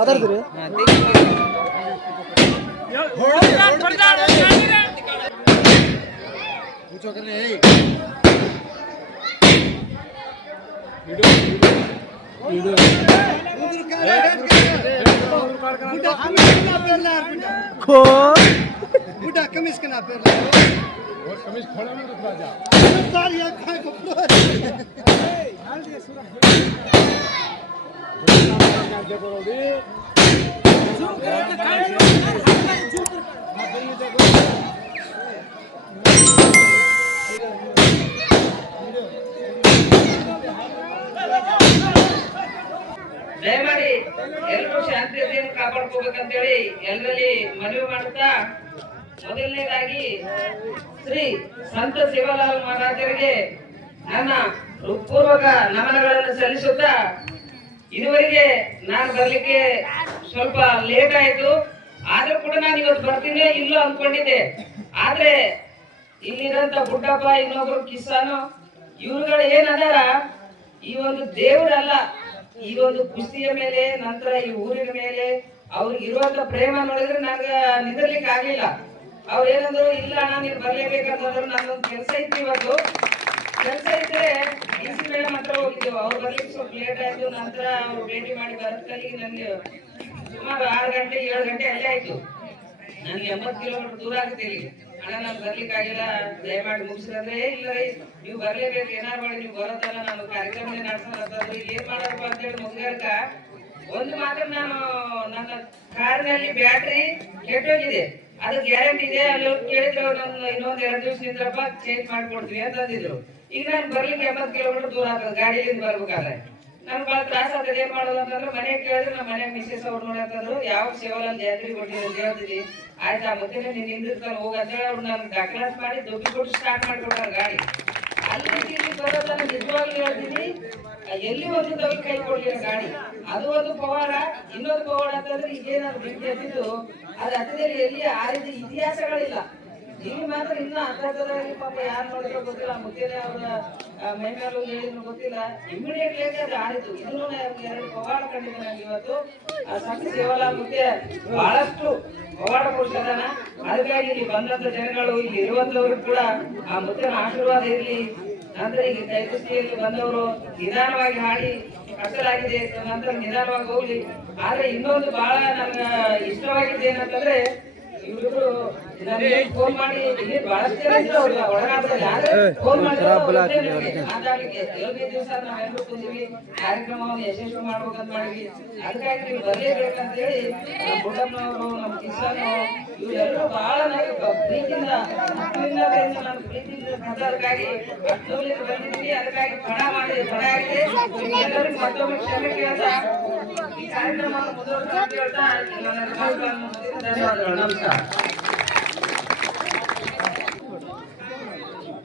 ಅದರದ್ರಿ बुढ़ा कमीज के ना पहन और कमीज खोला ना तो जा साल या खाए को ದಯಮಾಡಿ ಎಲ್ಲರೂ ಶಾಂತಿಯನ್ನು ಕಾಪಾಡ್ಕೋಬೇಕಂತೇಳಿ ಎಲ್ಲರಲ್ಲಿ ಮನವಿ ಮಾಡುತ್ತಾ ಮೊದಲನೇದಾಗಿ ಶ್ರೀ ಸಂತ ಶಿವಲಾಲ್ ಮಹಾರಾಜರಿಗೆ ನನ್ನ ಹೃತ್ಪೂರ್ವಕ ನಮನಗಳನ್ನು ಸಲ್ಲಿಸುತ್ತಾ ಇದುವರೆಗೆ ನಾನು ಬರ್ಲಿಕ್ಕೆ ಸ್ವಲ್ಪ ಲೇಟ್ ಆಯ್ತು. ಆದ್ರೂ ಕೂಡ ನಾನು ಇವತ್ತು ಬರ್ತೀನಿ ಇಲ್ಲೋ ಅನ್ಕೊಂಡಿದ್ದೆ. ಆದ್ರೆ ಇಲ್ಲಿರಂತ ಬುಡ್ಡಪ್ಪ ಇನ್ನೊಬ್ರು ಕಿಸಾನು, ಇವ್ರುಗಳು ಏನದಾರ, ಈ ಒಂದು ದೇವರಲ್ಲ, ಈ ಒಂದು ಕುಸ್ತಿಯ ಮೇಲೆ, ನಂತರ ಈ ಊರಿನ ಮೇಲೆ ಅವ್ರಿಗೆ ಇರುವಂತ ಪ್ರೇಮ ನೋಡಿದ್ರೆ ನನಗೆ ನಿಂದಿರ್ಲಿಕ್ಕೆ ಆಗ್ಲಿಲ್ಲ. ಅವ್ರು ಏನಂದ್ರು, ಇಲ್ಲ ನೀನು ಬರ್ಲೇಬೇಕಂತಂದ್ರು ನನ್ನೊಂದು ಕೆಲಸ ಇತ್ತು ಇವತ್ತು. ಕೆಲಸ ಇದ್ರೆ ಡಿ ಸಿ ಮೇಡಮ್ ಹತ್ರ ಹೋಗಿದ್ದೆವು ಅವ್ರು ಬರ್ಲಿಕ್ಕೆ ಸ್ವಲ್ಪ ಲೇಟ್ ಆಯ್ತು. ನಂತರ ಅವ್ರು ಭೇಟಿ ಮಾಡಿ ಬರೋದ್ರಲ್ಲಿ ನನಗೆ ಸುಮಾರು ಆರು ಗಂಟೆ, ಏಳು ಗಂಟೆ ಅಲ್ಲೇ ಆಯ್ತು. ನನಗೆ ಎಂಬತ್ತು ಕಿಲೋಮೀಟರ್ ದೂರ ಆಗುತ್ತೆ ಇಲ್ಲಿ. ಅಣ್ಣ, ನಾನು ಬರ್ಲಿಕ್ಕೆ ಆಗಿಲ್ಲ ದಯಮಾಡಿ ಮುಗಿಸಿದ್ರೆ ಇಲ್ಲ ನೀವು ಬರ್ಲೇಬೇಕು. ಏನಾರು ಮಾಡಿ ನೀವು ಬರೋದಲ್ಲ. ನಾನು ಕಾರ್ಯಕ್ರಮ ನಡೆಸೋದು ಏನ್ ಮಾಡೋದಪ್ಪ ಅಂತ ಹೇಳಿ ಮುಗಿಯಕ ಒಂದು ಮಾತ್ರ ನಾನು ನನ್ನ ಕಾರಿನಲ್ಲಿ ಬ್ಯಾಟ್ರಿ ಕೆಟ್ಟೋಗಿದೆ. ಅದು ಗ್ಯಾರಂಟಿ ಇದೆ ಅಲ್ಲಿ ಕೇಳಿದ್ರು. ನನ್ನ ಇನ್ನೊಂದ್ ಎರಡು ದಿವಸ ನಿಂದ್ರಪ್ಪ ಚೇಂಜ್ ಮಾಡ್ಕೊಡ್ತೀವಿ ಅಂತ ಅಂದಿದ್ರು. ಈಗ ನಾನು ಬರ್ಲಿಕ್ಕೆ ಎಂಬತ್ತು ಕಿಲೋಮೀಟರ್ ದೂರ ಆಗ್ತದೆ ಗಾಡಿಯಿಂದ ಬರ್ಬೇಕಾದ್ರೆ. ನನ್ಗೆ ಭಾಳ ತ್ರಾಸ ಆಗ್ತದೆ, ಏನ್ ಮಾಡೋದು ಅಂತಂದ್ರೆ ಮನೆಗೆ ಕೇಳಿದ್ರೆ ನಮ್ಮ ಮನೆ ಮಿಸ್ಸೆಸ್ ಅವ್ರು ನೋಡಿ ಅಂತಂದ್ರು, ಯಾವ ಸೇವಲಲ್ಲಿ ಜಾತ್ರೆ ಕೊಟ್ಟಿದ್ರು ಅಂತ ಹೇಳ್ತಿದ್ದಿ ಆಯ್ತಾ ಮತ್ತೆ ನೀನ್ ಹಿಂದಿರ್ತಾನೆ ಹೋಗ ಅಂತ ಹೇಳಿ ಅವ್ರು ಡಾಕ್ಯುಮೆಂಟ್ಸ್ ಮಾಡಿ ದುಡ್ಡು ಕೊಟ್ಟು ಸ್ಟಾರ್ಟ್ ಮಾಡ್ಕೊಟ್ಟಾರ ಗಾಡಿ. ಅಲ್ಲಿ ಇಲ್ಲಿ ಬರೋದನ್ನ ನಿಜವಾಗ್ಲೂ ಹೇಳ್ತೀನಿ. ಎಲ್ಲಿ ಒಂದು ದೊಡ್ಡ ಕೈ ಕೊಡ್ಲಿಲ್ಲ ಗಾಡಿ. ಅದು ಒಂದು ಪವಾಡ. ಇನ್ನೊಂದು ಪವಾಡ ಅಂತಂದ್ರೆ ಈಗೇನಾದ್ರು ಬಿಟ್ಟು ಅದು ಅದೇ ಎಲ್ಲಿ ಆ ರೀತಿ ಇತಿಹಾಸಗಳಿಲ್ಲ. ಇಲ್ಲಿ ಮಾತ್ರ ಇನ್ನ ಅರ್ಥದಲ್ಲಿ ಪಾಪ ಯಾರು ನೋಡಿದ್ರು ಗೊತ್ತಿಲ್ಲ ಮುಖ್ಯನೇ ಅವರ ಮೈ ಮೇಲೆ ಹೇಳಿದ್ರು ಗೊತ್ತಿಲ್ಲ. ಇಮಿಡಿಯೇಟ್ಲಿ ಅದು ಆರಿತು ಇನ್ನೂ ನಾನು ಎರಡು ಪವಾಡ ಕಂಡಿದ್ದೆ ನನಗೆ ಇವತ್ತು. ಆ ಕೇವಲ ಮುಖ್ಯ ಬಹಳಷ್ಟು ಪವಾಡ ಕೊಡ್ತಿದ್ದಾನ. ಅದಕ್ಕಾಗಿ ಇಲ್ಲಿ ಬಂದಂತ ಜನಗಳು ಇಲ್ಲಿ ಇರುವಂತವರು ಕೂಡ ಆ ಮುಖ್ಯನ ಆಶೀರ್ವಾದ ಇರಲಿ. ಅಂದ್ರೆ ಈಗ ಚೈತಸ್ಥಿಯಲ್ಲಿ ಬಂದವರು ನಿಧಾನವಾಗಿ ಹಾಡಿ ಕಟ್ಟಲಾಗಿದೆ ನಂತರ ನಿಧಾನವಾಗಿ ಹೋಗ್ಲಿ. ಆದ್ರೆ ಇನ್ನೊಂದು ಬಹಳ ನನ್ನ ಇಷ್ಟವಾಗಿದ್ದೇನಂತಂದ್ರೆ ಏನಂತಂದ್ರೆ, ಇವ್ರಿಬ್ರು ಕಾರ್ಯಕ್ರಮವನ್ನು ಯಶಸ್ವಿ ಅದಕ್ಕಾಗಿ ನೀವು ಹೇಳಿ ನಮ್ಮ ನಮ್ಮ ಅದಕ್ಕಾಗಿ ಮಾಡಿ ಪಣ ಆಗಿದೆ ಎಲ್ಲರಿಗೂ ಮತ್ತೊಮ್ಮೆ ಕ್ಷಮೆ ಕೇಳ್ತಾ ಈ ಕಾರ್ಯಕ್ರಮವನ್ನು ಮುಂದುವರಿಸಲು ಹೇಳ್ತಾ ನನ್ನ. ಧನ್ಯವಾದಗಳು ನಮಸ್ಕಾರ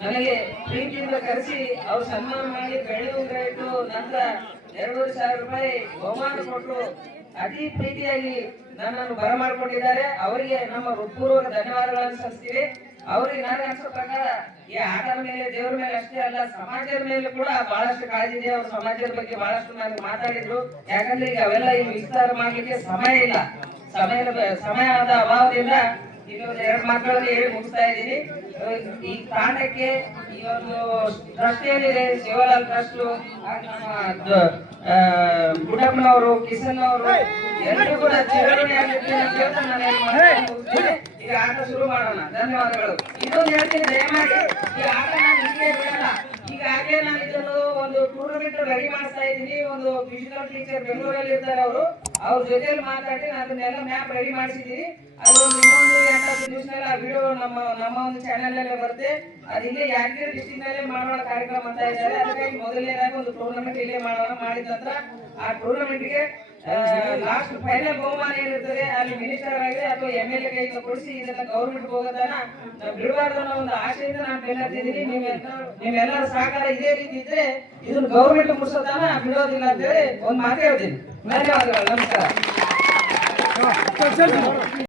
ನನಗೆ ಪ್ರೀತಿಯಿಂದ ಕರೆಸಿ, ಅವ್ರು ಸನ್ಮಾನ ಮಾಡಿ ಬೆಳ್ಳಿ ಉಂಗ್ರ ಇಟ್ಟು ನಂತರ ಎರಡೂವರೆ ಸಾವಿರ ರೂಪಾಯಿ ಬಹುಮಾನ ಕೊಟ್ಟು ಅತಿ ಪ್ರೀತಿಯಾಗಿ ನನ್ನನ್ನು ಬರಮಾಡಿಕೊಂಡಿದ್ದಾರೆ. ಅವರಿಗೆ ನಮ್ಮ ಹೃತ್ಪೂರ್ವಕ ಧನ್ಯವಾದಗಳನ್ನು ಸಲ್ಲಿಸ್ತೀವಿ. ಅವ್ರಿಗೆ ನಾನು ಅನ್ಸೋ ಪ್ರಕಾರ ಈ ಆಟದ ಮೇಲೆ, ದೇವರ ಮೇಲೆ ಅಷ್ಟೇ ಅಲ್ಲ, ಸಮಾಜದ ಮೇಲೆ ಕೂಡ ಬಹಳಷ್ಟು ಕಾಳಜಿ ಇದೆ. ಅವ್ರ ಸಮಾಜದ ಬಗ್ಗೆ ಬಹಳಷ್ಟು ನನಗೆ ಮಾತಾಡಿದ್ರು. ಯಾಕಂದ್ರೆ ಈಗ ಅವೆಲ್ಲ ಈ ವಿಸ್ತಾರ ಮಾಡಲಿಕ್ಕೆ ಸಮಯ ಇಲ್ಲ. ಸಮಯದ ಸಮಯದ ಅಭಾವದಿಂದ ಇನ್ನೊಂದು ಎರಡು ಮಾತುಗಳನ್ನು ಹೇಳಿ ಮುಗಿಸ್ತಾ ಇದ್ದೀನಿ. ಈ ತಾಂಡಕ್ಕೆ ಈ ಒಂದು ಟ್ರಸ್ಟ್ ಶಿವಲಾಲ್ ಟ್ರಸ್ಟ್ ಗುಡಪ್ಪನವರು ಕಿಸನ್ ಅವರು ಎಲ್ಲರೂ ಕೂಡ ಈಗ ಆಟ ಶುರು ಮಾಡೋಣ. ಧನ್ಯವಾದಗಳು. ಇನ್ನೊಂದು ಹೇಳ್ತೀನಿ, ದಯಮಾಡಿ ಈ ಆಟ ನಾನು ಈಗಾಗಲೇ ನಾನು ಇದನ್ನು ಒಂದು ಟೂರ್ನಮೆಂಟ್ ರೆಡಿ ಮಾಡಿಸ್ತಾ ಇದ್ದೀನಿ. ಒಂದು ಫಿಸಿಕಲ್ ಟೀಚರ್ ಬೆಂಗಳೂರಲ್ಲಿ ಇರ್ತಾರೆ ಅವರು. ಅವ್ರ ಜೊತೆ ಮಾತಾಡಿ ನಾನು ಅದನ್ನೆಲ್ಲ ಮ್ಯಾಪ್ ರೆಡಿ ಮಾಡಿಸಿದ್ದೀನಿ. ಅದು ಇನ್ನೊಂದು ಎರಡು ದಿವಸದಲ್ಲಿ ಆ ವಿಡಿಯೋ ನಮ್ಮ ನಮ್ಮ ಒಂದು ಚಾನೆಲ್ ಅಲ್ಲೇ ಬರುತ್ತೆ. ಅದು ಇಲ್ಲೇ ಯಾದಗಿರಿ ಡಿಸ್ಟಿಕ್ ನಲ್ಲೇ ಮಾಡೋಣ ಕಾರ್ಯಕ್ರಮ ಅಂತ ಇದ್ದಾರೆ. ಅದಕ್ಕಾಗಿ ಮೊದಲನೇದಾಗಿ ಒಂದು ಟೂರ್ನಮೆಂಟ್ ಇಲ್ಲೇ ಮಾಡೋಣ ಮಾಡಿದ ನಂತರ ಆ ಟೂರ್ನಮೆಂಟ್ಗೆ ಲಾಸ್ಟ್ ಫೈನಲ್ ಬಹುಮಾನ ಏನಿರ್ತದೆ, ಅಲ್ಲಿ ಮಿನಿಸ್ಟರ್ ಆಗಿದೆ, ಅಥವಾ ಎಂ ಎಲ್ ಎ ಕೈಯಿಂದ ಕೊಡಿಸಿ ಇದನ್ನ ಗೌರ್ಮೆಂಟ್ ಹೋಗೋದನ್ನ ಬಿಡಬಾರ್ದು ಅನ್ನೋ ಒಂದು ಆಶೆಯಿಂದ ನಾನು ಬೆನ್ನತ್ತಿದ್ದೀನಿ ನೀವೆಲ್ಲ ನಿಮ್ಮೆಲ್ಲರ ಸಹಕಾರ ಇದೇ ರೀತಿ ಇದ್ರೆ ಇದನ್ನ ಗೌರ್ಮೆಂಟ್ ಮುಗಿಸೋದನ್ನ ಬಿಡೋದಿಲ್ಲ ಅಂತ ಹೇಳಿ ಒಂದು ಮಾತು ಹೇಳ್ತೀನಿ. ಧನ್ಯವಾದಗಳು, ನಮಸ್ಕಾರ.